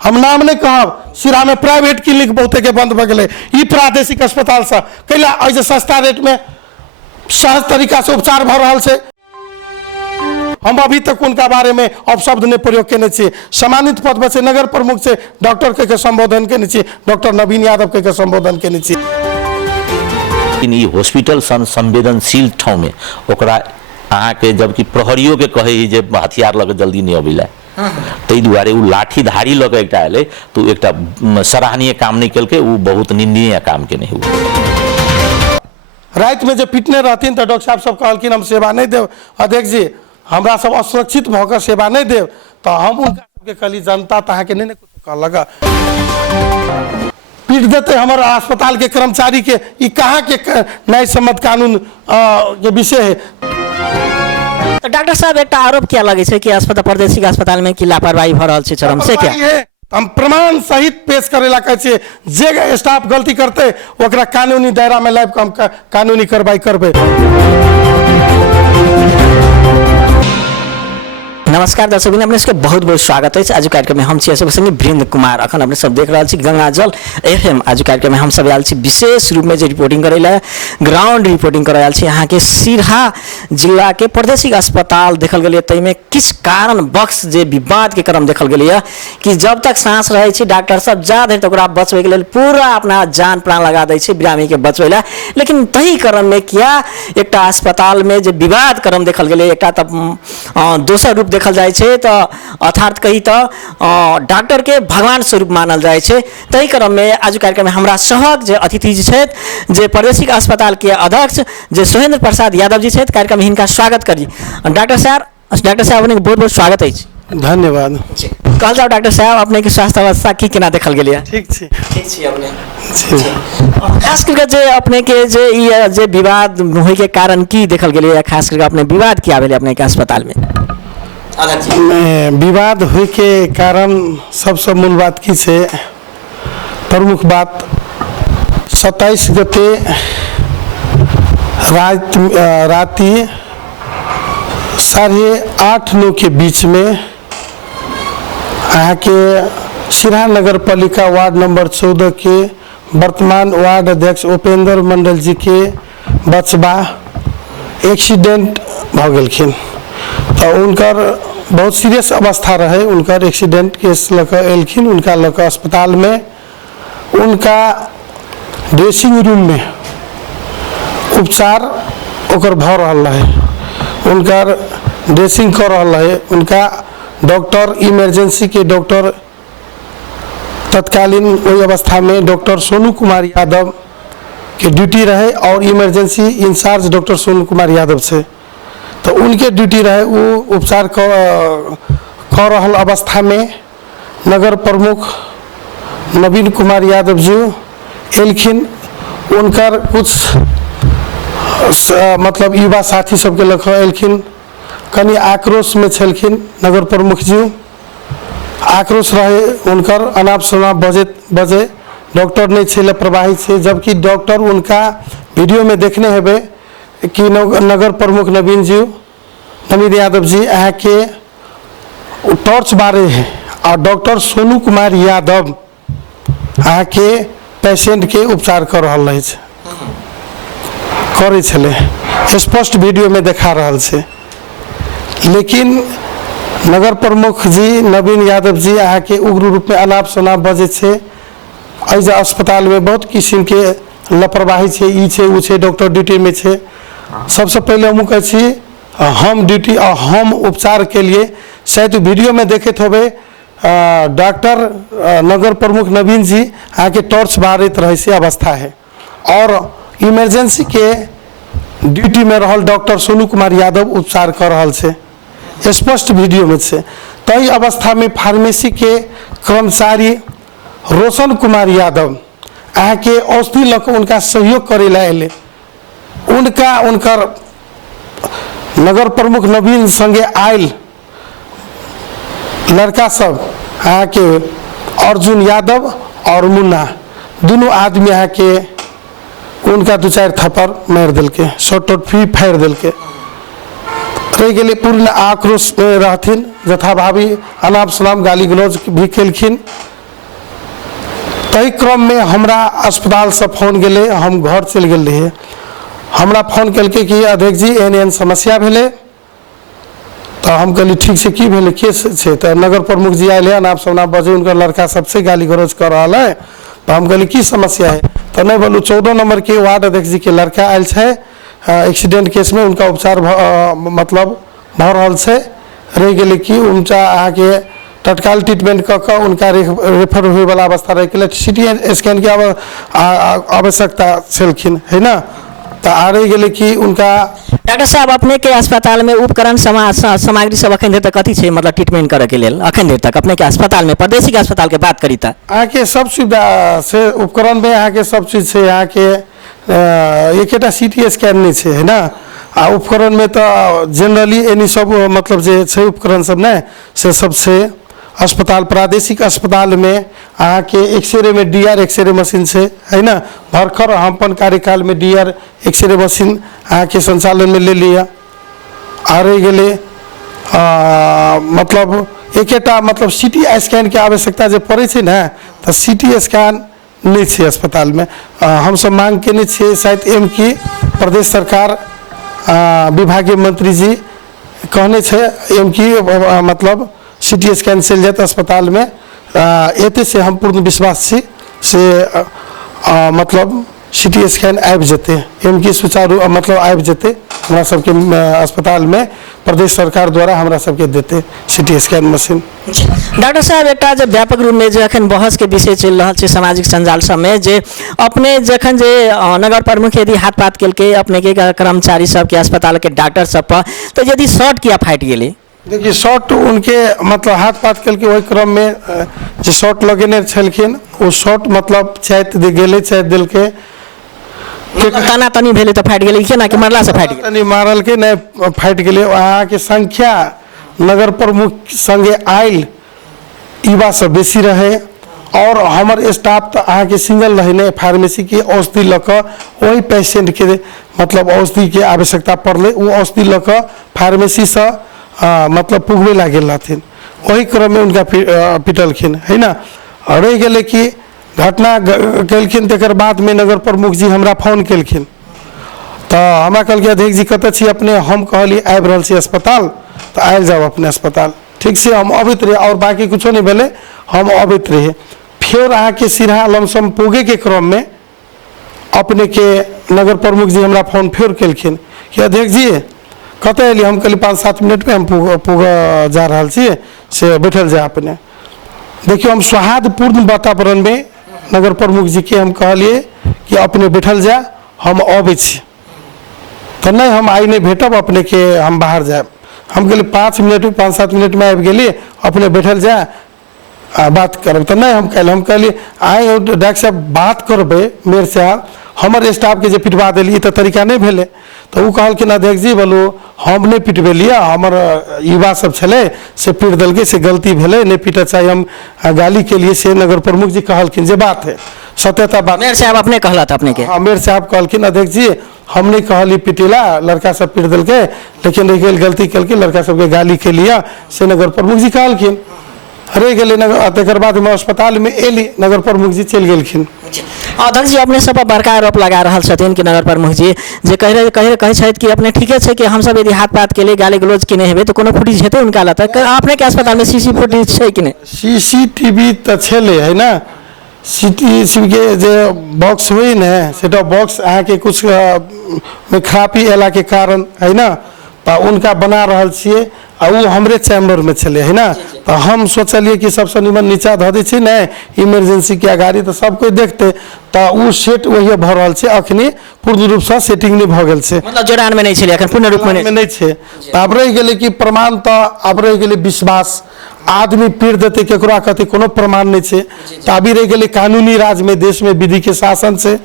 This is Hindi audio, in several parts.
हम नाम नहीं कहब, सिरा में प्राइवेट क्लिनिक बहुते के बंद भ गए, ई प्रादेशिक अस्पताल से कैला ऐसे सस्ता रेट में सहज तरीका से उपचार भ रहा है। हम अभी तक उनका बारे में अपशब्द ने प्रयोग करने चाहिए। सम्मानित पद पर से नगर प्रमुख से डॉक्टर के संबोधन करने चाहिए, डॉक्टर नवीन यादव के संबोधन करने चाहिए। लेकिन ये हॉस्पिटल संवेदनशील ठाव में ओकरा अहाँ के जबकि प्रहरियों के कहे जे हथियार लगे जल्दी नहीं अबिला, ताहि दुआरे वो लाठीधारी लगे एक आए तो एक सराहनीय काम नहीं कल के, वो बहुत निंदनीय काम के नहीं हुआ। रात में जब पिटने रहती तो डॉक्टर साहब सब कहलखिन हम सेवा नहीं देव, अध्यक्ष जी हमरा सब असुरक्षित भकर सेवा नहीं देव, तो हम उनका सबके कहली जनता तहाँ के नहीं कुछ कहलगा पीट देते हमारे अस्पताल के कर्मचारी के। ये कहाँ के न्याय सम्मत कानून के विषय है। तो डॉक्टर साहब एक आरोप क्या लगे छै कि अस्पताल प्रादेशिक अस्पताल में कि लापरवाही भ रहल छै चरम से क्या है? हम प्रमाण सहित पेश करेला कहे छे, जे स्टाफ गलती करते ओकरा कानूनी दायरा में लाइव हम कानूनी कार्रवाई करबे। नमस्कार दर्शक अपने इसके बहुत बहुत स्वागत है। आज कार्यक्रम में हम संगे वीरेंद्र कुमार अखन अपने सब देख रहा गंगाजल FM। आज कार्यक्रम में हम सब आयल विशेष रूप में जो रिपोर्टिंग करे ग्राउंड रिपोर्टिंग कर यहाँ के सिरहा जिला के प्रादेशिक अस्पताल देखल गई, तई में किस कारण बक्स जे विवाद के क्रम देखल गई कि जब तक सांस रहे डॉक्टर सब जा दे तो बचवे के लिए पूरा अपना जान प्राण लगा दे बिरामी के बचवे ला, लेकिन तही क्रम में क्या एक अस्पताल में जो विवाद क्रम देखल गई एक दोसर रूप देखल जाए छे, तो अर्थात कही तो डॉक्टर के भगवान स्वरूप मानल जाए छे। तही क्रम में आज कार्यक्रम में हमारा सहक जे अतिथि जे प्रादेशिक अस्पताल के अध्यक्ष जे सोहेंद्र प्रसाद यादव जी कार्यक्रम में इनका स्वागत करी। डॉक्टर साहब अपने बहुत बहुत स्वागत है। धन्यवाद। कहल जाओ डॉक्टर साहब अपने के स्वास्थ्य अवस्था की केना देखल गेलिए? ठीक छी अपने खास करके जे अपने के जे विवाद होय के कारण की देखल गेलिए, खास करके अपने विवाद किया भेले अपने के अस्पताल में? विवाद हुए के कारण सबसे मूल बात की छे, प्रमुख बात 27 गते राति 8:30-9 के बीच में यहाँ के सिरहा नगर पालिका वार्ड नंबर 14 के वर्तमान वार्ड अध्यक्ष उपेंद्र मंडल जी के बचबा एक्सीडेंट भ गेलखिन। तो उनकर बहुत सीरियस अवस्था रहे, उनकर एक्सीडेंट केस लक एलखिन, उनका लक अस्पताल में उनका ड्रेसिंग रूम में उपचार ओकर भ रहल रहे, उनकर ड्रेसिंग कर रहल रहे। उनका डॉक्टर इमरजेंसी के डॉक्टर तत्कालीन वही अवस्था में डॉक्टर सोनू कुमार यादव के ड्यूटी रहे और emergency in charge doctor Sonu Kumar Yadav से, तो उनके ड्यूटी रहे। वो उपचार कर रहल अवस्था में नगर प्रमुख नवीन कुमार यादव जी एलखिन। उनकर कुछ मतलब युवा साथी सबके लख एलखिन, कनी आक्रोश में छलखिन। नगर प्रमुख जी आक्रोश रहे, उनकर अनाप शनाप बजे डॉक्टर नहीं छे लापरवाही छे, जबकि डॉक्टर उनका वीडियो में देखने हेबे कि नगर प्रमुख नवीन यादव जी यहाँ के टॉर्च बारे हैं और डॉक्टर सोनू कुमार यादव यहाँ के पेशेंट के उपचार कर रहा करे छले, स्पष्ट वीडियो में देखा रहा छे। लेकिन नगर प्रमुख जी नवीन यादव जी यहाँ के उग्र रूप में अनाप शनाप बजे छे। ऐसे अस्पताल में बहुत किस्म के लापरवाही छे, ई छे उ छे, डॉक्टर ड्यूटी में छे। सबसे पहले हम कहे छी हम ड्यूटी और हम उपचार के लिए शायद वीडियो में देखे थे डॉक्टर नगर प्रमुख नवीन जी आके टॉर्च बारित रहे से अवस्था है और इमरजेंसी के ड्यूटी में रहल डॉक्टर सोनू कुमार यादव उपचार कर रहा है, स्पष्ट वीडियो में से। तई अवस्था में फार्मेसी के कर्मचारी रोशन कुमार यादव यहाँ के औषधि लक उनका सहयोग करे ला एले। उनकर नगर प्रमुख नवीन संगे आयल लड़का सब यहाँ के अर्जुन यादव और मुन्ना दोनों आदमी यहाँ के उनका 2-4 थप्पड़ मार दिल के, शॉर्ट फ्री फायर दिल के। रहि गेलै पूर्ण आक्रोश में रहथिन, जथाभावी अनाप शनाप गाली गलौज भी केलखिन। तही क्रम में हमरा अस्पताल से फोन गेलै, हम घर चल गेल रहिए। हमरा फोन केलकै कि अध्यक्ष जी एहन एहन समस्या भेलै। तो हम कहली ठीक से की भेलै, के छै? तो नगर प्रमुख जी आयल है, अनाप शनाप बजे, उनका लड़का सबसे गाली गलौज कर रहा है। तो हम कहली की समस्या है? तो नहीं बोलू 14 नंबर के वार्ड अध्यक्ष जी के लड़का आयल है, एक्सीडेंट केस में उनका उपचार मतलब भ रहल छै। रह गेलै कि उनका आके तत्काल ट्रीटमेंट कऽ उनका रेफर हुए वाला अवस्था रह गेलै। CT स्कैन के आवश्यकता छलखिन, है ना। तो आ रही गेलै कि उनका डॉक्टर साहब अपने के अस्पताल में उपकरण सामग्री सब अखन देर तक कथी छै, मतलब ट्रीटमेंट करे के लेल अखन देर तक अपने के अस्पताल में, प्रादेशिक अस्पताल के बात करी त अहाँ के सब सुविधा से उपकरण में अहाँ के सब चीज छै। अहाँ के एकेटा CT स्कैन नहीं छै, है ना। आ उपकरण में तो जनरली एनी सब मतलब जे छै उपकरण सब ने से सब छै। अस्पताल प्रादेशिक अस्पताल में अहाँ के एक्सरे में DR एक्सरे मशीन छै, है ना। भरखर हम अपन कार्यकाल में DR एक्सरे मशीन अहाँ के संचालन में ले लिया। आ रह गेलै मतलब एकेटा मतलब CT स्कैन के आवश्यकता जे पड़े छै ना, तो CT स्कैन नहीं छै अस्पताल में। हम सब मांग केने छियै, शायद की प्रदेश सरकार विभागीय मंत्री जी कहने छे की मतलब CT स्कैन चल जाए अस्पताल में। एते से हम पूर्ण विश्वास छी से मतलब CT स्कैन आबि जेते, की सुचारू मतलब आबि जेते हमरा सबके अस्पताल में। प्रदेश सरकार द्वारा हमरा सबके देते CT स्कैन मशीन। डॉक्टर साहब एकटा जे व्यापक रूप में जे अखन बहस के विषय चल रहा है सामाजिक संजाल सब में, जे अपने जखन जे नगर प्रमुख यदि हाथ पात केलकै अपने के कर्मचारी सब के अस्पताल के डॉक्टर सब पर, तो यदि शॉर्ट किया फाइट गेलै? देखिए शॉर्ट उनके मतलब हाथ पात केलकै, वही क्रम में जो शॉर्ट लगेने छलखिन वो शॉर्ट मतलब चाहत गेलै, चाहत दिलकै, तना तनी भेले तो फाइट गेलै, केना कि मरला से फाइट गेलै? तनी मारल के नहीं फाइट गेलै। वहाँ के संख्या नगर प्रमुख संगे आयल युवा सब बेसी रहे, और हमार स्टाफ तो अहाँ के सिंगल रहे ने। फार्मेसी के औषधि लक वही पेशेंट के मतलब औषधि के आवश्यकता पड़ले, वो औषधि लक फार्मेसी से मतलब पुगबे ला गेल रहथिन। वही क्रम में उनका पिटलखिन, है ना। रह गेलै कि घटना केलखिन, तकर बाद में नगर प्रमुख जी हमरा फोन केलखिन। तो हमरा कहलकै अध्यक्ष जी कतऽ छी अपने? हम कहली आबि रहल छी अस्पताल, तो आयल जाओ अपने अस्पताल। ठीक से हम अबैत रहे, और बाकी कुछो नहीं भेले, हम अबैत रहे। फिर अहाँ के सीधा लमसम पुगे के क्रम में अपने के नगर प्रमुख जी हमरा फोन फिर केलखिन कि अध्यक्ष जी कत एलिए? हम कहली 5-7 मिनट में हम पुग जा रहा छी, से बैठल जाए अपने। देखियो हम सौहार्दपूर्ण वातावरण में नगर प्रमुख जी के हम कहलिए कि अपने बैठल जा, हम अबै छी। तो नहीं हम आई नहीं भेटब अपने के, हम बाहर जाए। हम कहली 5 मिनट में 5-7 मिनट में आबि गेली, अपने बैठल जा बात करब। तो नहीं हम कहली आए डॉक्टर साहब बात करबे मेरे से, हमर स्टाफ के जे पिटवा दिली तो तरीका नहीं भेले। तो वो कहलखिन अध्यक्ष जी बोलो हम नहीं पिटबेलिए, हमर युवा सब छले से पीट दिलके, से गलती भेले, नहीं पीटे चाहिए हम गाली के लिए, से नगर प्रमुख जी कहलखिन। जे बात है सत्यता बात। मेयर साहब अपने कहला था अपने के? हाँ मेयर साहब कहलखिन अध्यक्ष जी हम नहीं कहली पिटेला, लड़का सब पीट दिलके, लेकिन रह गेल गलती कल के लड़का सबके गाली के लिया, से नगर प्रमुख जी कहलखिन। रह गए तकर बाद हम अस्पताल में एली, नगर प्रमुख जी चल गेलखिन। अध्यक्ष जी अपने सब पर बड़का आरोप लगा रहा छथिन कि नगर प्रमुख जी जे कहे छथि कि अपने ठीके छै कि हम सब यदि हाथ पात के लिए गाली गलौज के नहीं हेबे तो कोनो फुटेज हेतै उनका लत? अपने के अस्पताल में CC फुटेज छै कि नहीं? CCTV तो छले, है ना। CCTV के जे बॉक्स हुई ने, सेटा बॉक्स अहाँ के कुछ में खराबी एला के कारण, है ना, तो उनका बना रहल छियै। आ वो हमरे चैम्बर में चले, है ना। तो हम सोचलिए कि सबसे निमन नीचा धऽ दै छी ने इमरजेंसी के गाड़ी, तो सब कोई देखते। तो वो सेट वही भऽ रहल छै, अखनी पूर्ण रूप से सेटिंग नहीं भऽ गेल छै, मतलब जोड़ान में नहीं छले अखन, पूर्ण रूप में नहीं छै। तो अब रह गेलै कि प्रमाण, तो अब रह गेलै विश्वास। आदमी पीट देते केकरो कहते कोनो प्रमाण नहीं छै। तो अभी रह गेलै कानूनी राज में, देश में विधि के शासन से।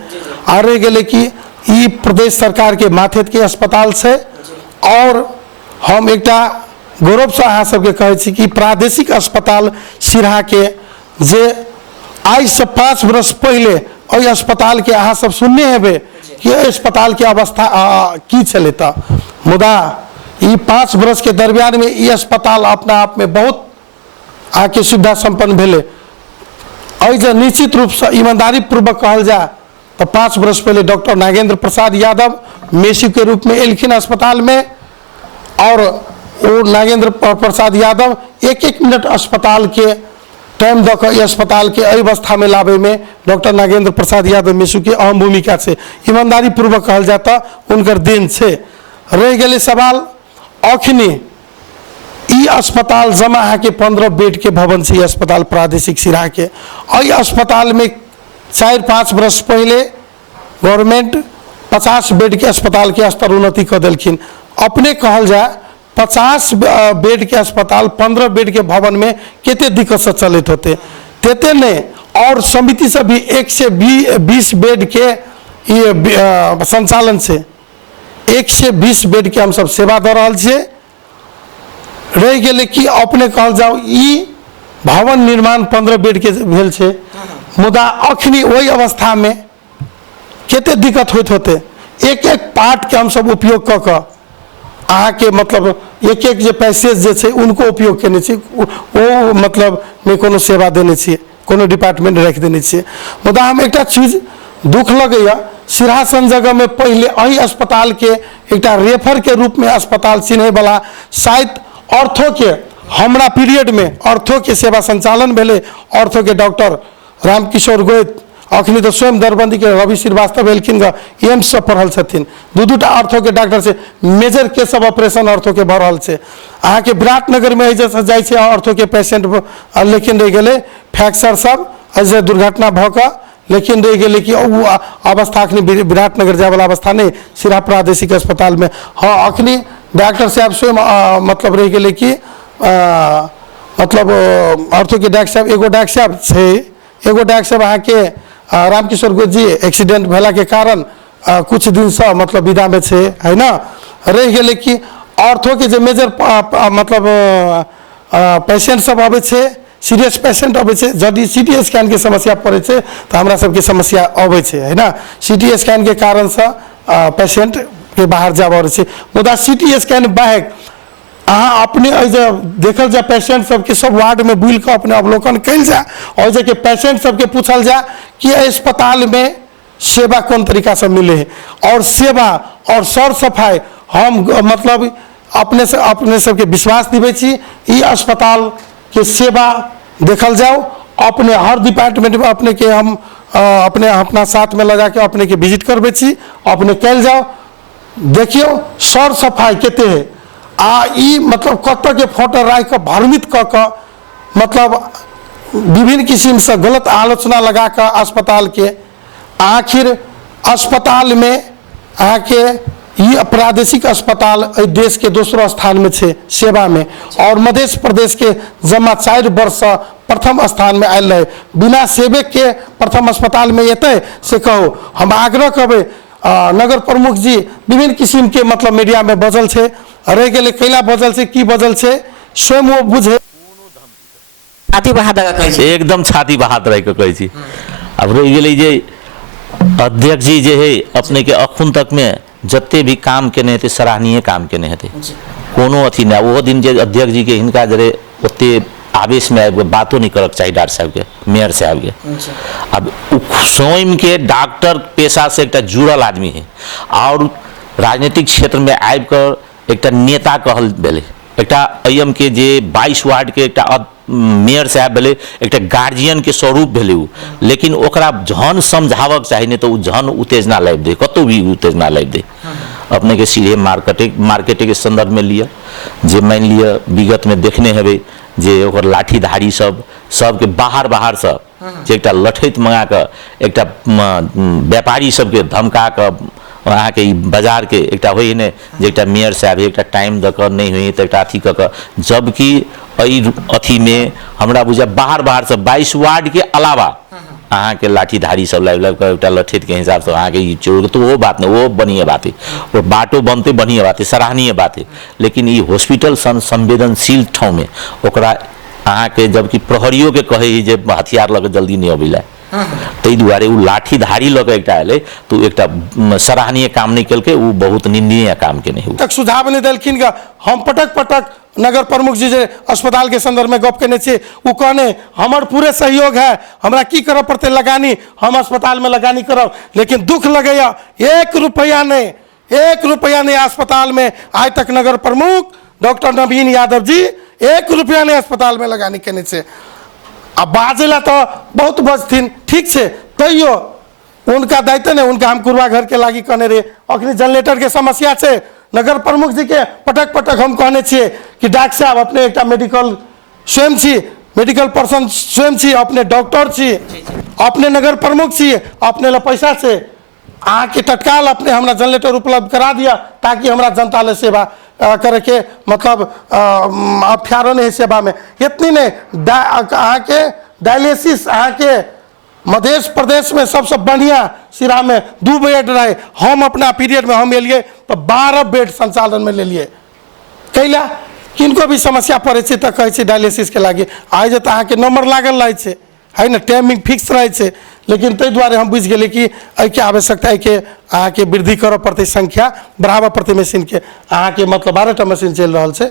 आ रह गेलै कि ई प्रदेश सरकार के माथे के अस्पताल छै। और हम एकटा गौरव से अहाँ सबके कहै छी कि प्रादेशिक अस्पताल सिरहा के जे आज से 5 वर्ष पहले ओहि अस्पताल के अहाँ सब सुनने हेबे कि अस्पताल के अवस्था की छलै। मुदा ये 5 वर्ष के दरमियान में ये अस्पताल अपना आप में बहुत आके सुविधा संपन्न भेले। अगर निश्चित रूप से ईमानदारी पूर्वक कहल जाए तो 5 वर्ष पहले डॉक्टर नागेंद्र प्रसाद यादव मेसी के रूप में एलखिन अस्पताल में, और वो नागेंद्र प्रसाद यादव 1-1 मिनट अस्पताल के टाइम दऽ कऽ अस्पताल के अवस्था में लावे में डॉक्टर नागेंद्र प्रसाद यादव मेसू के अहम भूमिका है। ईमानदारी पूर्वक कहल जाए तो उनकर देन है। रह गए सवाल अखनी ई अस्पताल जमा है के 15 बेड के भवन से अस्पताल प्रादेशिक सिराहा के अस्पताल में 4-5 वर्ष पहले गवर्नमेंट 50 बेड के अस्पताल के स्तर उन्नति कर दिलखिन। अपने कहल जाए 50 बेड के अस्पताल 15 बेड के भवन में केते दिक्कत से चलित होते तेते ने, और समिति से भी 120 बेड के ये संचालन से 120 बेड के हम सब सेवा दे रहा छे। रह गए कि अपने कहल जाओ ई भवन निर्माण 15 बेड के भेल छे, मुदा अखनी वही अवस्था में केते दिक्कत होते। एक पार्ट के हम सब उपयोग क के अहाँ के मतलब एक जो पैसेज जे छे उनको उपयोग करने छी, वो मतलब में कोनो सेवा देने छी, कोनो डिपार्टमेंट रख देने छी। मुदा हम एक चीज दुख लगैया सिराहा सन जगह में पहले अही अस्पताल के एक रेफर के रूप में अस्पताल चिन्हे वाला शायद ऑर्थो के हमरा पीरियड में ऑर्थो के सेवा संचालन भेले। ऑर्थो के डॉक्टर रामकिशोर गोयत अखनी तो स्वयं दरबंदी के रवि श्रीवास्तव एलखिन एम्स से पढ़ल छथिन। 2-2 ऑर्थो के डॉक्टर से मेजर के सब ऑपरेशन ऑर्थो के भऽ रहल छै। अहाँ के विराटनगर में जैसे जाइ छै ऑर्थो के पेशेंट, लेकिन रह गए फ्रैक्चर सब ऐसे दुर्घटना भऽ कऽ, लेकिन रह गए कि वो अवस्था अखनी विराटनगर जाए वाला अवस्था नहीं सिराहा प्रादेशिक अस्पताल में। हाँ अखनी डॉक्टर साहब स्वयं मतलब रह गए कि मतलब ऑर्थो के डॉक्टर साहब एगो डॉक्टर साहब छै, एगो डॉक्टर साहब अहाँ के रामकिशोर गोयत जी एक्सीडेंट भेला के कारण कुछ दिन से मतलब विदा में छे है ना। रह गए कि ऑर्थो के जो मेजर मतलब पेशेंट सब आवे छे, सीरियस पेशेंट आवे छे, यदि CT स्कैन के समस्या पड़े छे तो हमरा सबके समस्या आवे छे है ना। CT स्कैन के कारण से पेशेंट के बाहर जाब छे। मुदा CT स्कैन बाहेक अहाँ अपने देखल जाए पेशेंट सबके सब वार्ड में बुल के अपने अवलोकन कल जाए, और जे पेशेंट सबके पूछल जाए कि अस्पताल में सेवा कौन तरीका से मिले है, और सेवा और सर सफाई हम मतलब अपने सबके विश्वास दिवे छी। ई अस्पताल के सेवा देखल जाओ, अपने हर डिपार्टमेंट में अपने के हम अपने अपना साथ में लगा के अपने के विजिट करबे छी, अपने कल जाओ देखियो सर सफाई केते है। ई मतलब कत के फोटो राख के भ्रमित क के मतलब विभिन्न किस्म से गलत आलोचना लगा कर अस्पताल के, आखिर अस्पताल में आके ये प्रादेशिक अस्पताल देश के दूसरा स्थान में छे सेवा में, और मध्य प्रदेश के जमा 4 वर्ष प्रथम स्थान में आयल रहे। बिना सेवे के प्रथम अस्पताल में एते से कहो हम आग्रह करबे नगर प्रमुख जी विभिन्न किस्म के मतलब मीडिया में बजल छे, रह गए कैला बजल छे की बजल छे स्वयं वो बुझे। छाती बहा दगा कहै छै, एकदम छाती बहात रह के कहै छी। अब रह गए जे अध्यक्ष जी जे है अपने के अखुन तक में जते भी काम केने हेते सराहनीय काम केने हेते, कोनो अथी नहीं। वो दिन जे अध्यक्ष जी के हिनका जरे ओते आवेश में आबि बातो नहीं करक चाहिए डॉक्टर साहब के, मेयर साहब के। अब स्वयं के डॉक्टर पेशा से एक जुड़ल आदमी है, और राजनीतिक क्षेत्र में आबि कर एक नेता कहल भेले, एक एम के जे 22 वार्ड के एक मेयर साहब भेले, एक गार्जियन के स्वरूप भेले उ, लेकिन ओकरा झन समझावक चाहिए नहीं तो उ झन उत्तेजना लाइब दे, कतो भी उत्तेजना लाइब दे। अपने के सीधे मार्केटिंग के संदर्भ में लिया जे मान लिया विगत में देखने हेबे जे ओकर लाठीधारी सबके बाहर से जे एक लठैत मंगा के एक व्यापारी सबके धमका के वहाँ के बाजार के एक हो ने जे एक मेयर साहब एक टाइम दक नहीं हुई तो एक अथी कऽ जबकि अथी में हमरा बुझा बाहर से 22 वार्ड के अलावा अहाँ के लाठीधारी सब लाइब एक लठैत के हिसाब से अहाँ के चोर तो वो बात नहीं, वो बढ़िया बात है, वो बाटो बनते बढ़िया बात है, सराहनीय बात है। लेकिन ये हॉस्पिटल संवेदनशील ठाव में ओकरा अहाँ के जबकि प्रहरियो के कहे ही जे हथियार लगे जल्दी नहीं अबिला ताहि दुआरे उ लाठीधारी लगे एकटा एले तो एकटा सराहनीय काम नहीं केलकै, उ बहुत निंदनीय काम के नहीं तक सुझाव नहीं देलखिन गा। हम पटक पटक नगर प्रमुख जी जे अस्पताल के संदर्भ में गप केने छे, उ कहने हमर पूरे सहयोग है, हमरा की करब पड़ते लगानी, हम अस्पताल में लगानी करब। लेकिन दुख लगेया 1 रुपया नहीं अस्पताल में आज तक नगर प्रमुख डॉक्टर नवीन यादव जी 1 रुपया नहीं अस्पताल में लगानी केने छे। अब बाजेला तो बहुत बजथिन, ठीक छे, तैयो उनका दायित्व नहीं, उनका हम कुरवा घर के लागी कहने रे। अखनी जनरेटर के समस्या छे, नगर प्रमुख जी के पटक पटक हम कहने छे कि डॉक्टर साहब अपने एक मेडिकल स्वयं छी, मेडिकल पर्सन स्वयं छी, अपने डॉक्टर छी, अपने नगर प्रमुख छी, अपने ला पैसा से आके तत्काल अपने हमरा जनरेटर उपलब्ध करा दिया ताकि हमरा जनता ले सेवा करे के मतलब अफियारो नहीं सेवा में इतनी नहीं। आके डायलिसिस आके मध्य प्रदेश में सबसे बढ़िया सिरा में 2 बेड रहे, हम अपना पीरियड में हम एलिए तो 12 बेड संचालन में ले लिए। कैला किनको भी समस्या पड़े छे तो कहे छे डायलिसिस के लागी आज तो अहाँ के नंबर लागल रहे छे, है ना, टाइमिंग फिक्स रहे छे। लेकिन तै द्वारे हम बुझ गेली कि के आवश्यकता है कि अहाँ के वृद्धि करऽ पड़ते, संख्या बढ़ाबऽ पड़ते मशीन के। अहाँ के मतलब 12टा मशीन चल रहा है,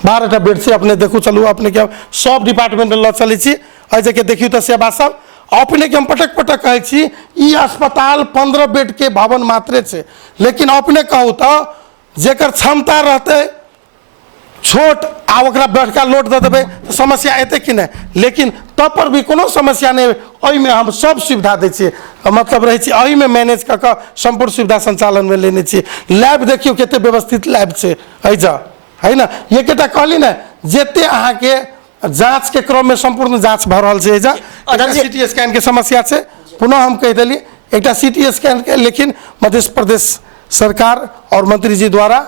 12टा बेड से अपने देखू चलू, अपने के सब डिपार्टमेंट ल चलै छी। ऐसे के देखियो तो सेवा सब अपने के हम पटक पटक कहे छी ई अस्पताल 15 बेड के भवन मात्रे छे। लेकिन अपने कहू तो जेकर क्षमता रहते छोट आ ओकरा बड़का लोड दे देवे तो समस्या एते कि नहीं। लेकिन तब पर भी कोनो समस्या नहीं, अई में हम सब सुविधा दै छियै, मतलब रहे छी अई में मैनेज क के संपूर्ण सुविधा संचालन में लेने छी। लैब देखियो केते व्यवस्थित लैब छे ऐजा, है ना। ये केटा कहली ना जेते अहाँ के जांच के क्रम में संपूर्ण जांच भ रहल छे ऐजा। सीटी स्कैन के समस्या छे, पुनः हम कह देली एकटा सीटी स्कैन के, लेकिन मध्य प्रदेश सरकार और मंत्री जी द्वारा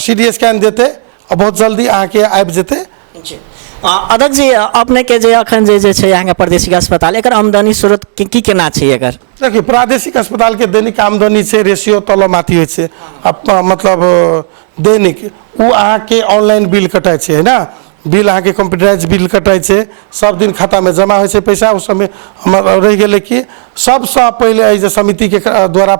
सीटी स्कैन देते और बहुत जल्दी आके आबि जेते। अध्यक्ष जी अपने के जे अखन जे छै यहाँ के प्रादेशिक अस्पताल एकर आमदनी स्रोत की केना छै एकर? देखिए प्रादेशिक अस्पताल के दैनिक आमदनी छै रेशियो तल माथी होइ छै, मतलब दैनिक वो अहाँ के ऑनलाइन बिल कटाइ छै, है ना, बिल अहाँ के कंप्यूटराइज बिल कटाइ छै, सब दिन खाता में जमा होइ छै पैसा। उस समय हमर रह गेलै कि सबसे पहले एहि समिति के द्वारा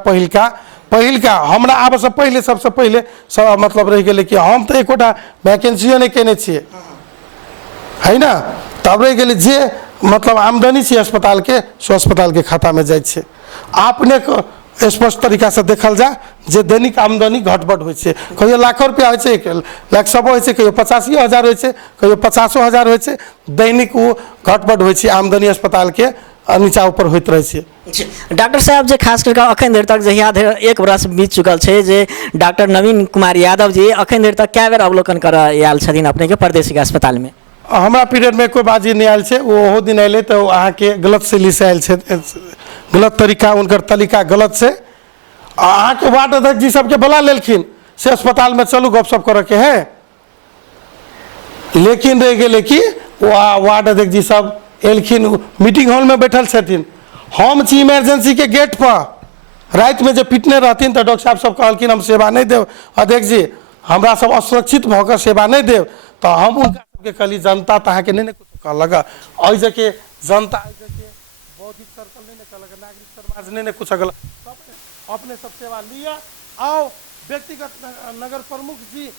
पहिलका हमरा आब से पहले सबसे पहले सब मतलब रह गेलै कि हम तो एकोटा वैकेंसियो नहीं केने छियै, है ना। तब रह गेलै जे मतलब आमदनी छै अस्पताल के सो अस्पताल के खाता में जाइ छै। अपने स्पष्ट तरीका से देखल जा जे दैनिक आमदनी घटबड़ होइ छै, कहियो लाखों रुपया होइ छै, लाख सब होइ छै, कहियो 85,000 होइ छै, कहियो 50,000 होइ छै। दैनिक वो घटबड़ होइ छै आमदनी अस्पताल के नीचा ऊपर होइत रहे छै। डॉक्टर साहब जे खास करके अखन देर तक जहिया 1 बरस बीत चुकल छै जे डॉक्टर नवीन कुमार यादव जी अखन देर तक क्या बेर अवलोकन कर आयल छथिन अपने के प्रादेशिक अस्पताल में? हमारा पीरियड में कोई बाजी नहीं आयल छे, वो दिन अले तो अहाँ के गलत शैली से आयल छे, गलत तरीका उनकर तरीका गलत से। अहाँ के वार्ड अध्यक्ष जी सबके बुला लेलखिन से अस्पताल में चलू गपशप करे के है, लेकिन रह गेले कि वार्ड अध्यक्ष जी सब एलखिन मीटिंग हॉल में बैठल छथिन, हम छी इमरजेंसी के गेट पर रात में जब पिटने रहथिन तो डॉक्टर साहब सब कहलखिन हम सेवा नहीं देव अध्यक्ष जी, हमरा सब असुरक्षित भकर सेवा नहीं देव। तो हम उनका सबके कहली जनता तहाँ के नहीं कुछ कहलक, ऐसे के जनता ऐसे के बौद्धिक सर्कल नहीं कहलक, नागरिक समाज नहीं कुछ कहलक, अपने सब सेवा लिया। आओ व्यक्तिगत नगर प्रमुख जी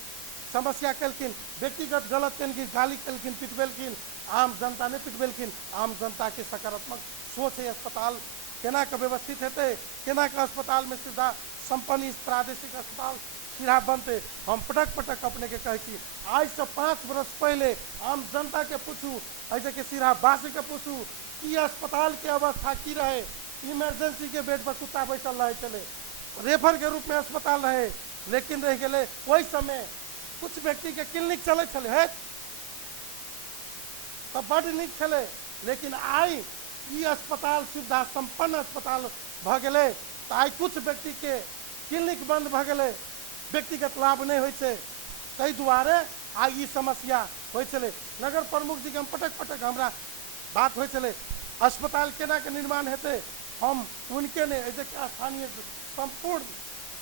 समस्या कलखिन, व्यक्तिगत गलत कलखिन, गाली कलखिन, पिटबेलखिन, आम जनता ने पिटबेलखिन। आम जनता के सकारात्मक सोच है अस्पताल केना के व्यवस्थित हेतै, केना के अस्पताल में सीधा संपन्न प्रादेशिक अस्पताल सीधा बनते। हम पटक पटक अपने के कहे कि आज से 5 वर्ष पहले आम जनता के पूछू, ऐसे के सीधा बासी के पूछू कि अस्पताल के अवस्था की रहे। इमरजेंसी के बेड पर कुत्ता बैठल रहे चले, रेफर के रूप में अस्पताल रहे, लेकिन रह गए वही समय कुछ व्यक्ति के क्लिनिक चले चले है तो बड़ निक चले, लेकिन आई ई अस्पताल सुविधा संपन्न अस्पताल भ गए तो आई कुछ व्यक्ति के क्लिनिक बंद भ गए, व्यक्तिगत लाभ नहीं होय छै, ताहि दुआरे आई ई समस्या होय छले। नगर प्रमुख जी के हम पटक पटक हमरा बात होय छले अस्पताल केना के निर्माण हेतै, हम उनके ने स्थानीय संपूर्ण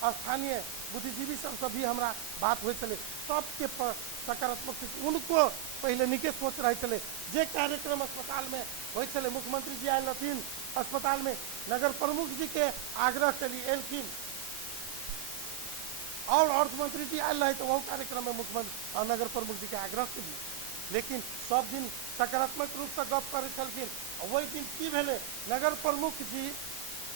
स्थानीय बुद्धिजीवी सब भी हमरा बात होय छले, सबके सकारात्मक उनको पहले नीके सोच रहे थे जे कार्यक्रम अस्पताल में हो मुख्यमंत्री जी आयल रहथिन अस्पताल में नगर प्रमुख जी के आग्रह के लिए एलखिन और अर्थमंत्री जी आयल रहे तो वो कार्यक्रम में मुख्यमंत्री और नगर प्रमुख जी के आग्रह के लिए लेकिन सब दिन सकारात्मक रूप से गप करे वही दिन की भेले नगर प्रमुख जी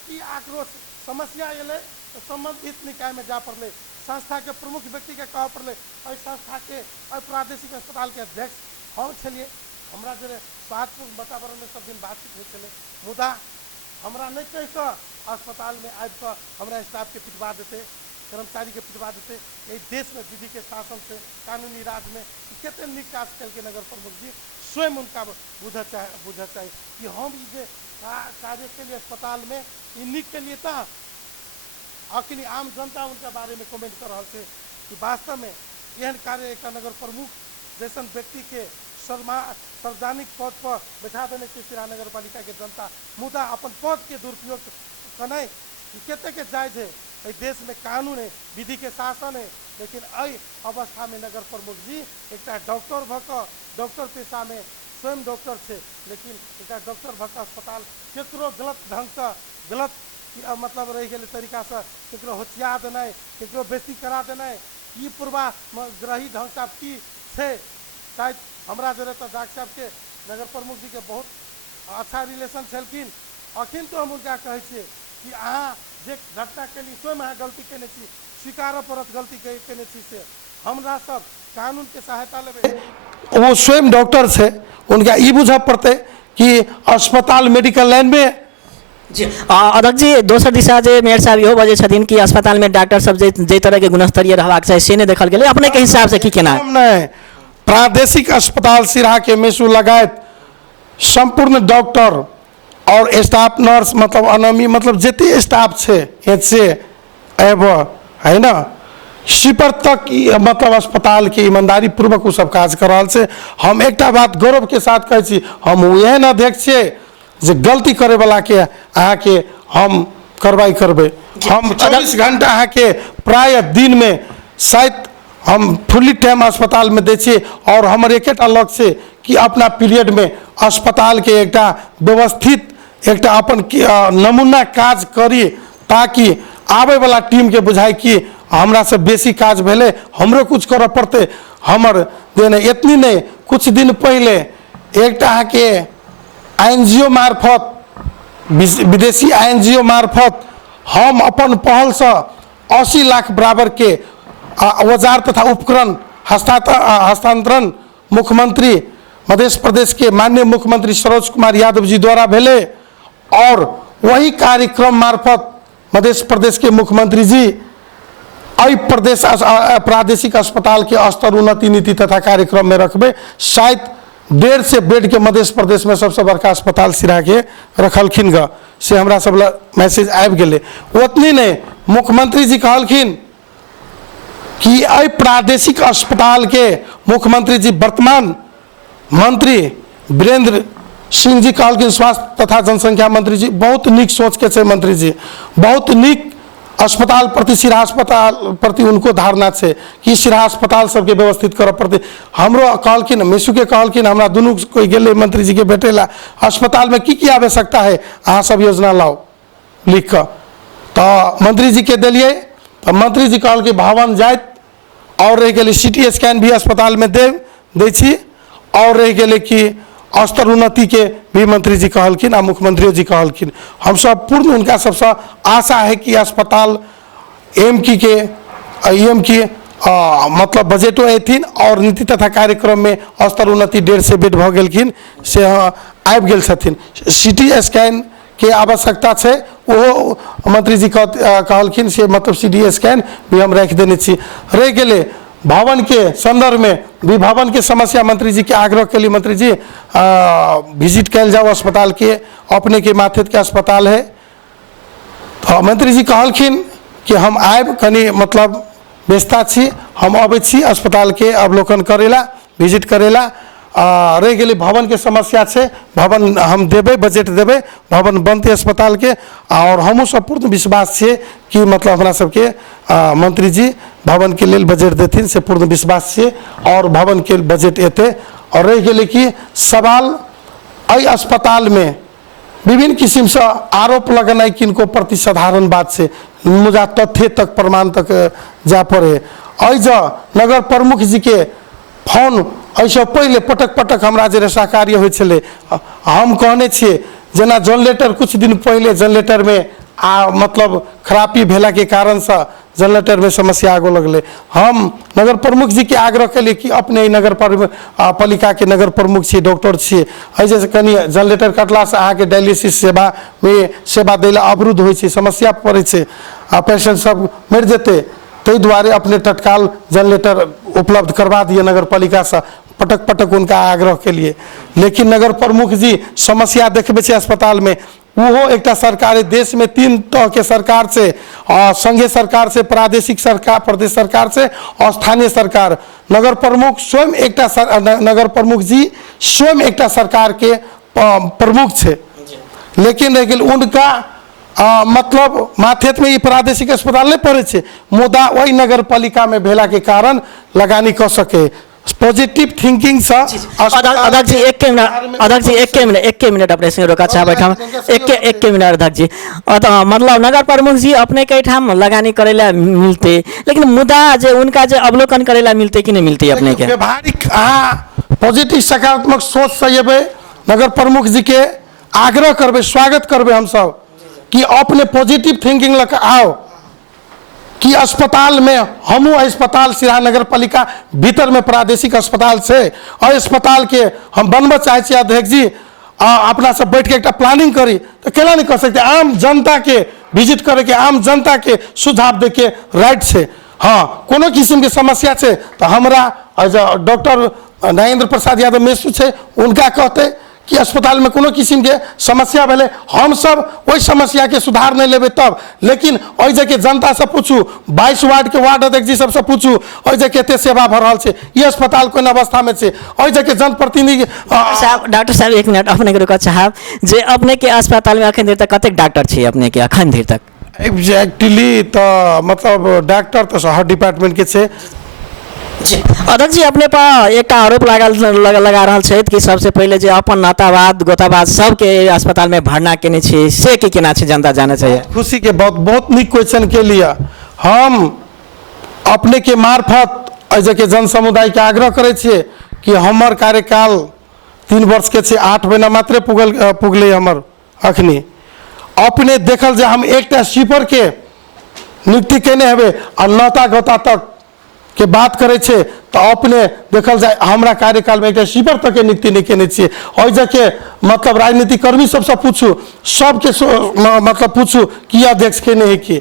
की आक्रोश समस्या अले तो संबंधित निकाय में जा पड़े संस्था के प्रमुख व्यक्ति के कह पड़े और संस्था के और प्रादेशिक अस्पताल के अध्यक्ष हम छलिए हमरा जो स्वास्थ्य वातावरण में सब दिन बातचीत होते मुदा हमरा नहीं कह के अस्पताल में आबि के हमरा स्टाफ के पिटवा देते कर्मचारी के पिटवा देते यही देश में विधि के शासन से कानूनी राज में कितने निक काज कल के नगर प्रमुख जी स्वयं उनका बुझ चाहे कि हम ये कार्य के लिए अस्पताल में निक के लिए था अखिन आम जनता उनके बारे में कमेंट कर रहा है कि वास्तव में यह कार्य एक नगर प्रमुख जैसन व्यक्ति के सार्वजनिक पद पर बैठा देने से सिरा नगर पालिका के जनता मुदा अपन पद के दुरुपयोग कने केते के जायज है देश में कानून है विधि के शासन है लेकिन अई अवस्था में नगर प्रमुख जी एक डॉक्टर भक डॉक्टर पेशा में स्वयं डॉक्टर से लेकिन एक डॉक्टर भक अस्पताल केकरो गलत ढंग से गलत मतलब रह गए तरीका से केकरो होशिया देना केकरो बेइज्जती करा देना ये पूर्वाग्रही ढंग से की है शायद हमरा जरे तो डॉक्टर साहब के नगर प्रमुख जी के बहुत अच्छा रिलेशन छलखिन अखिन तो हम उनका कहे कि अहाँ जे घटना के लिए स्वयं अहाँ गलती केने छी स्वीकार पड़त गलती केने छी से हमरा सब कानून के सहायता लेबे वो स्वयं डॉक्टर से उनका ई बुझा पड़ते कि अस्पताल मेडिकल लाइन में जी अध्यक्ष जी दोसर दिशा जे मेयर साहब इहो बजे छथिन कि अस्पताल में डॉक्टर सब जे तरह के गुणस्तरीय रहबाक चाही से नहीं देखल गेलै अपने के हिसाब से की केना नहीं प्रादेशिक अस्पताल सिराहा के मेसू लगायत संपूर्ण डॉक्टर और स्टाफ नर्स मतलब अनमी मतलब जितने स्टाफ है से एब है ना शिपर तक मतलब अस्पताल के ईमानदारी पूर्वक उ सब काज कर रहा से हम एक बात गौरव के साथ कहे छी हम एहन अध्यक्ष छे जे गलती करे वाला के अहाँ के हम कार्रवाई करबे हम 24 घंटा अहाँ के प्राय दिन में शायद हम फुल्ली टाइम अस्पताल में दे छिए और हमार एकेटा लक्ष्य है कि अपना पीरियड में अस्पताल के एक व्यवस्थित एक अपन नमूना काज करी ताकि आवे वाला टीम के बुझाई कि हमरा से बेसी काज भेले हमरो कुछ करे पड़ते हमर देने इतनी नहीं कुछ दिन पहले एक के INGO मार्फत विदेशी INGO मार्फत हम अपन पहल से 80 लाख बराबर के औजार तथा उपकरण हस्तांतरण मुख्यमंत्री मध्य प्रदेश के माननीय मुख्यमंत्री सरोज कुमार यादव जी द्वारा भेले और वही कार्यक्रम मार्फत मध्य प्रदेश के मुख्यमंत्री जी अई प्रदेश प्रादेशिक अस्पताल के स्तर उन्नति नीति तथा कार्यक्रम में रखबे शायद 1.5 से बेड के मध्य प्रदेश में सबसे बड़का अस्पताल सिरा के रखलखिन ग से हमरा सब मैसेज आबि गेले उतनी नहीं मुख्यमंत्री जी कहलखिन कि अई प्रादेशिक अस्पताल के मुख्यमंत्री जी वर्तमान मंत्री वीरेंद्र सिंह जी कहलखिन स्वास्थ्य तथा जनसंख्या मंत्री जी बहुत निक सोच के मंत्री जी बहुत निक अस्पताल प्रति सिराहा अस्पताल प्रति उनको धारणा है कि सिराहा अस्पताल सबके व्यवस्थित कर पड़ते हमरो कहलखिन मेसू के कहलखिन हमरा दुनू कोई गेले मंत्री जी के भेटेला अस्पताल में की आवश्यकता है अहाँ सब योजना लाओ लिख कर तो मंत्री जी के दिलिए तो मंत्री जी कहल कि भवन जाइत और रह गए CT स्कैन भी अस्पताल में दे छी और रह गए कि स्तर उन्नति के भी मंत्री जी कहलखिन आ मुख्यमंत्री जी कहलखिन हम सब पूर्ण उनका सबसे आशा है कि अस्पताल EM की मतलब बजटो एथिन और नीति तथा कार्यक्रम में स्तर उन्नति 1.5 से बेड भ गेलखिन से आबि गेल छथिन CT स्कैन के आवश्यकता है वो मंत्री जी कहलखिन से मतलब CT स्कैन भी हम रख देने छी रह गए भवन के संदर्भ में भी भवन के समस्या मंत्री जी के आग्रह के लिए मंत्री जी विजिट कैल जाओ अस्पताल के अपने के माथे के अस्पताल है तो मंत्री जी कहलखिन कि हम आब कनी मतलब व्यस्ता छी हम अबै छी अस्पताल के अवलोकन करेला विजिट करेला रह गए भवन के समस्या है भवन हम देवे बजट देवे भवन बनते अस्पताल के और हमू सब पूर्ण विश्वास है कि मतलब हमारा सबके मंत्री जी भवन के लिए बजट देथिन से पूर्ण विश्वास से और भवन के बजट एते। और रह गए कि सवाल अई अस्पताल में विभिन्न किस्म से आरोप लगना किनको प्रति साधारण बात से मुझा तथ्य तक प्रमाण तक जा पड़े। अज नगर प्रमुख जी के फोन ऐसे पहले पटक पटक हमरा जे रेशा कार्य हो छे हम कहने छे जना जनरेटर कुछ दिन पहले जनरेटर में मतलब खराबी भेला के कारण से जनरेटर में समस्या आगो लगले। हम नगर प्रमुख जी के आग्रह के लिए कि अपने नगर पालिका के नगर प्रमुख छी डॉक्टर छी ऐसे से कनी जनरेटर कटला से अहाँ के डायलिसिस सेवा में सेवा दैला अवरुद्ध होइ छै समस्या पड़े छै पेशेंट सब मर जेते ताहि द्वारे अपने तत्काल जनरेटर उपलब्ध करवा दिए नगर पालिका से पटक पटक उनका आग्रह के लिए। लेकिन नगर प्रमुख जी समस्या देखबे छै अस्पताल में वो एक सरकारी देश में 3 तरह के सरकार से संघीय सरकार से प्रादेशिक सरकार प्रदेश सरकार से और स्थानीय सरकार नगर प्रमुख स्वयं एक नगर प्रमुख जी स्वयं एक सरकार के प्रमुख छे। लेकिन उनका मतलब माथेत में ये प्रादेशिक अस्पताल नहीं पड़े छे मुदा वही नगर पालिका में भेला के कारण लगानी कर सके पॉजिटिव थिंकिंग से। अध्यक्ष जी एक के मिनट अपने से रोका चाह बैठा एक के मिनट अध्यक्ष जी मतलब नगर प्रमुख जी अपने कई ठाम लगानी करेला मिलते लेकिन मुद्दा जे उनका जे अवलोकन करेला मिलते कि नहीं मिलते अपने के व्यवहारिक पॉजिटिव सकारात्मक सोच से ये नगर प्रमुख जी के आग्रह करबे स्वागत करबे हम सब कि अपने पॉजिटिव थिंकिंग लग आओ कि अस्पताल में हमू अस्पताल सिराहा नगर पालिका भीतर में प्रादेशिक अस्पताल से और अस्पताल के हम बनवा चाहे अध्यक्ष जी अपना सब बैठ के एक प्लानिंग करी तो केना नहीं कर सकते आम जनता के विजिट करे के आम जनता के सुझाव दे के राइट से। हाँ कोनो किस्म के समस्या से तो हमरा डॉक्टर नरेंद्र प्रसाद यादव मेसू है उनका कहते कि अस्पताल में कोनो किस्म के समस्या भेले हम सब वही समस्या के सुधार नहीं लेबे तब। लेकिन ओइ जगह जनता से पूछू 22 वार्ड के वार्ड अध्यक्ष जी सबसे पूछू ओइ जगह केते सेवा भ रहल छै ये अस्पताल कोन अवस्था में छै ओइ जगह जनप्रतिनिधि डॉक्टर साहब एक मिनट अपने के रुका चाहब जे अपने के अस्पताल में अखन देर तक कतेक डॉक्टर छै अपने के अखन देर तक एग्जैक्टली तो मतलब डॉक्टर तो हर डिपार्टमेंट के छै। अध्यक्ष जी अपने पर एक आरोप लगा रहा है कि सबसे पहले जो अपन नातावाद गोतावाद सबके अस्पताल में भरना केने छे से के केना छे जनता जाने चाहिए। खुशी के बहुत निक क्वेश्चन के लिए हम अपने के मार्फत ऐसे के जन समुदाय के आग्रह करे छे कि हमर कार्यकाल 3 वर्ष के छे 8 महीना मात्र पुगले हमर अखनी अपने देखल जे हम एक स्वीपर के नियुक्ति केने हेबे और नाता गोता तक के बात करे छे तो अपने देखल जाए हमरा कार्यकाल में एक स्वीपर तक के नियुक्ति नहीं केने छे और जके मतलब राजनीतिक कर्मी सबसे पूछू सबके मतलब पूछू कि अध्यक्ष के नहीं कि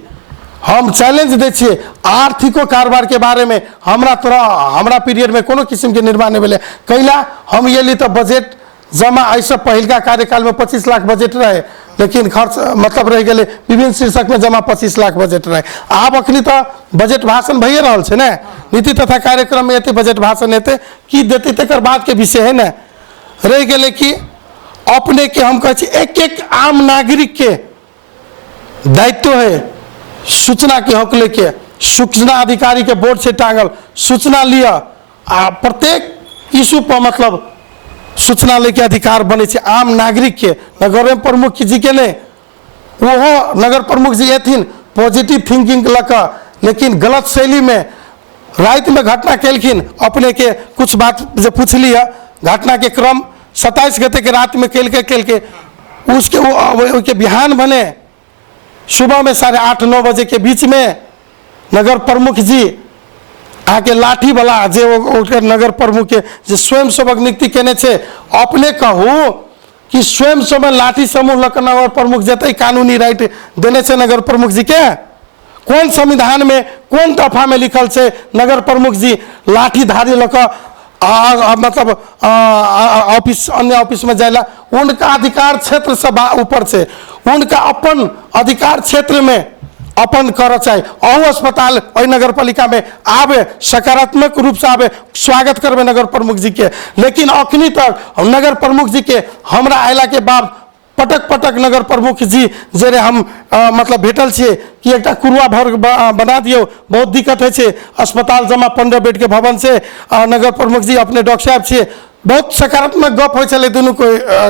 हम चैलेंज दे छे आर्थिको कारोबार के बारे में हमरा पीरियड में कोनो किस्म के निर्माण नहीं भेले कैला हम ये ली तो बजट जमा ऐसा पहिलका कार्यकाल में 25 लाख बजट रहे लेकिन खर्च मतलब रह गए विभिन्न शीर्षक में जमा 25 लाख बजट रहे आब अखनी तो बजट भाषण भइए रहल छै ने नीति तथा कार्यक्रम में एते बजट भाषण एते की देते तकर बाद के विषय है ना रह गए कि अपने के हम कहे एक एक आम नागरिक के दायित्व है सूचना के हक लेके सूचना अधिकारी के बोर्ड से टांगल सूचना लिया प्रत्येक इशू पर मतलब सूचना लेके अधिकार बने छे आम नागरिक के नगर प्रमुख जी के ने वो नगर प्रमुख जी एथिन पॉजिटिव थिंकिंग लक लेकिन गलत शैली में रात में घटना केलखिन अपने के कुछ बात जो पूछली है घटना के क्रम 27 गते के रात में केल के उसके बिहान बने सुबह में 8:30-9 बजे के बीच में नगर प्रमुख जी आके लाठी वाला जे नगर प्रमुख के जे स्वयं सेवक नियुक्ति केने छे अपने कहू कि स्वयं सेवक लाठी समूह लक नगर प्रमुख जते कानूनी राइट देने छे नगर प्रमुख जी के कौन संविधान में कौन दफा में लिखल छे नगर प्रमुख जी लाठीधारी लक मतलब ऑफिस अन्य ऑफिस में जाइला उनका अधिकार क्षेत्र से ऊपर से उनका अपन अधिकार क्षेत्र में अपन कर चाहे और अस्पताल और नगर पालिका में आवे सकारात्मक रूप से आवे स्वागत करबे नगर प्रमुख जी के। लेकिन अखनी तक नगर प्रमुख जी के हमरा आयला के बाद पटक पटक नगर प्रमुख जी जे हम मतलब भेटल छियै कि एकटा कुरुआ भर बना दियौ, बहुत दिक्कत होइ छै, अस्पताल जमा 15 बेड के भवन से नगर प्रमुख जी अपने डॉक्टर साहब छियै, बहुत सकारात्मक गप होइ छलै दुनू को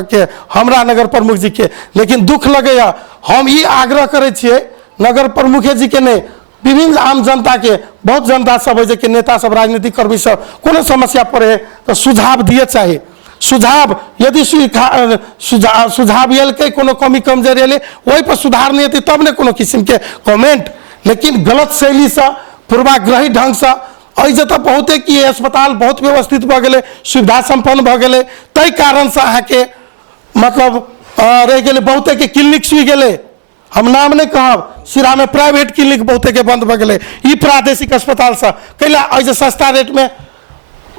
के हमरा नगर प्रमुख जी के। लेकिन दुख लगैया, हम ई आग्रह करै छियै नगर प्रमुख जी के नहीं, विभिन्न आम जनता के, बहुत जनता सब है कि नेता सब, राजनीतिक कर्मी सब कोनो समस्या पड़े तो सुझाव दिए चाहिए। सुझाव यदि सुझाव एलकै कोनो कमी कमजोरी एलै वही पर सुधार नहीं हेतै तब ने कोनो किस्म के कमेंट, लेकिन गलत शैली से, पूर्वाग्रही ढंग से एहि तो बहुते कि अस्पताल बहुत व्यवस्थित भ गेलै, सुविधा संपन्न भ गेलै, तै कारण से अहाँके मतलब रह गेलै बहुते के क्लिनिक सुई गेलै, हम नाम नहीं कहब, सिरा में प्राइवेट क्लिनिक बहुते के बंद भ गेलै, ई प्रादेशिक अस्पताल से कैला ऐसे सस्ता रेट में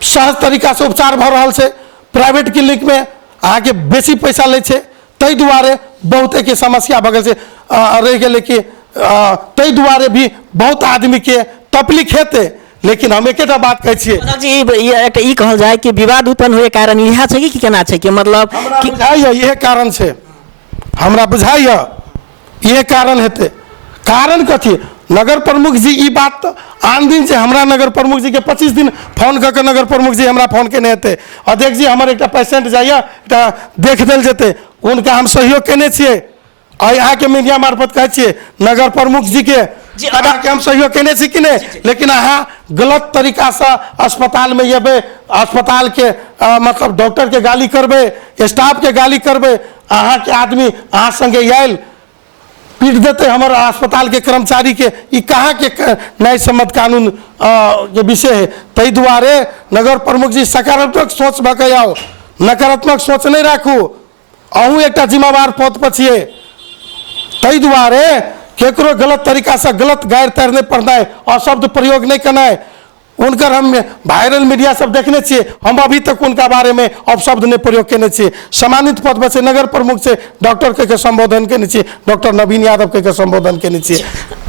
सहज तरीका से उपचार भ रहल छै, प्राइवेट क्लिनिक में अहाँके बेसी पैसा लै छै, तै दुआरे बहुते के समस्या भ गेल छै, रह गेलै कि तै दुआरे भी बहुत आदमी के तकलीफ हेतै। लेकिन हम एकेटा बात कहै छियै जी, ई कहल जाए कि विवाद उत्पन्न हुए कारण इएह छै कि केना छै कि मतलब कि बुझाइए इहे कारण छै, हमरा बुझाइए इहे कारण हेतै। कारण कथी, नगर प्रमुख जी ई बात तो आन दिन से हमरा नगर प्रमुख जी के 25 दिन फोन करके नगर प्रमुख जी हमरा फोन केने हेतै, अध्यक्ष जी हमर एकटा पेशेंट जाइए देख देल जेतै, उनका हम सहयोग केने छियै, और यहाँ के मीडिया मार्फत कहै छियै नगर प्रमुख जी के के हम सहयोग केने छी कि नहीं, लेकिन अहाँ गलत तरीका से अस्पताल में जेबै, अस्पताल के मतलब डॉक्टर के गाली करबै, स्टाफ के गाली करबै, अहाँ के आदमी अहाँ संगे आयल पीट देते हमार अस्पताल के कर्मचारी के, ई कहाँ के न्याय सम्मत कानून के विषय है। तै दुआरे नगर प्रमुख जी सकारात्मक सोच भके आओ, नकारात्मक सोच नहीं राखू, अहूँ एकटा जिम्मेवार पद पर छियै, तै दुआरे केकरो गलत तरीका से गलत गायर तैर नहीं पड़ना है, अशब्द प्रयोग नहीं करना है। उनकर हम वायरल मीडिया सब देखने छियै, हम अभी तक उनका बारे में अपशब्द नहीं प्रयोग करने छियै, सम्मानित पद पर से नगर प्रमुख से डॉक्टर के संबोधन करने छियै, डॉक्टर नवीन यादव के संबोधन करने छियै।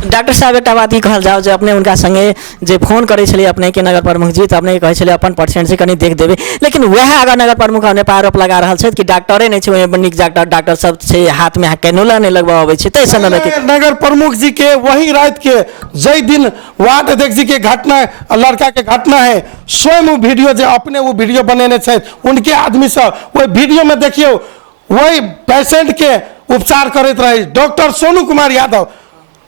डॉक्टर साहब एक बात ही कहल जाओ जो अपने उनका संगे जे फोन करे छलिए अपने के नगर प्रमुख जी, तो अपने कहे छलिए अपन परसेंट से कनी देख देवे, लेकिन वह अगर नगर प्रमुख अपने पर आरोप लगा रहा है कि डॉक्टरे नहीं छै, नीक डॉक्टर सब से हाथ में कैनोला नहीं लगवावे छै, तै समय में नगर प्रमुख जी के वही रात के जय दिन वार्ड अध्यक्ष जी के घटना लड़का के घटना है, स्वयं वो वीडियो जो अपने वो वीडियो बनेने थे उनके आदमी से वो वीडियो में देखियो वही पेशेंट के उपचार करते रहे डॉक्टर सोनू कुमार यादव,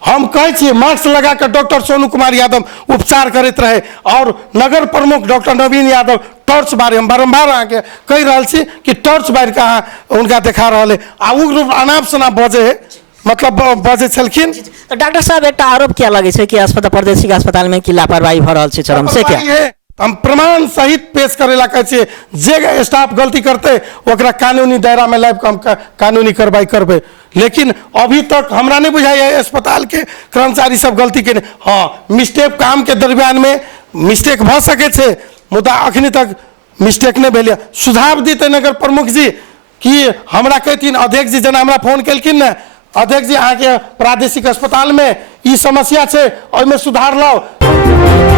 हम कहे छी मास्क लगा कर डॉक्टर सोनू कुमार यादव उपचार करते रहे, और नगर प्रमुख डॉक्टर नवीन यादव टॉर्च बारे हम बारम्बार आके कह रहा छी कि टॉर्च बार कहाँ उनका देखा रहा है, आ उ अनाप शनाप बजे है, मतलब बजे छलखिन। तो डॉक्टर साहब एक आरोप क्या लगे छै कि अस्पताल प्रादेशिक अस्पताल में कि लापरवाही भ रहल छै चरम से, क्या हम प्रमाण सहित पेश करे ला कहे छियै, जे स्टाफ गलती करते ओकरा कानूनी दायरा में लाइब हम कानूनी कार्रवाई करबे, लेकिन अभी तक हमरा नहीं बुझाइए अस्पताल के कर्मचारी सब गलती के, हाँ मिस्टेक काम के दरमियान में मिस्टेक भ सके छै, मुदा अखनी तक मिस्टेक नहीं भेल। सुझाव देते नगर प्रमुख जी कि हमरा कहथिन अध्यक्ष जी जना हमरा फोन केलखिन ने, अध्यक्ष जी अहाँ के प्रादेशिक अस्पताल में ई समस्या छै, ओहिमे सुधार लाओ।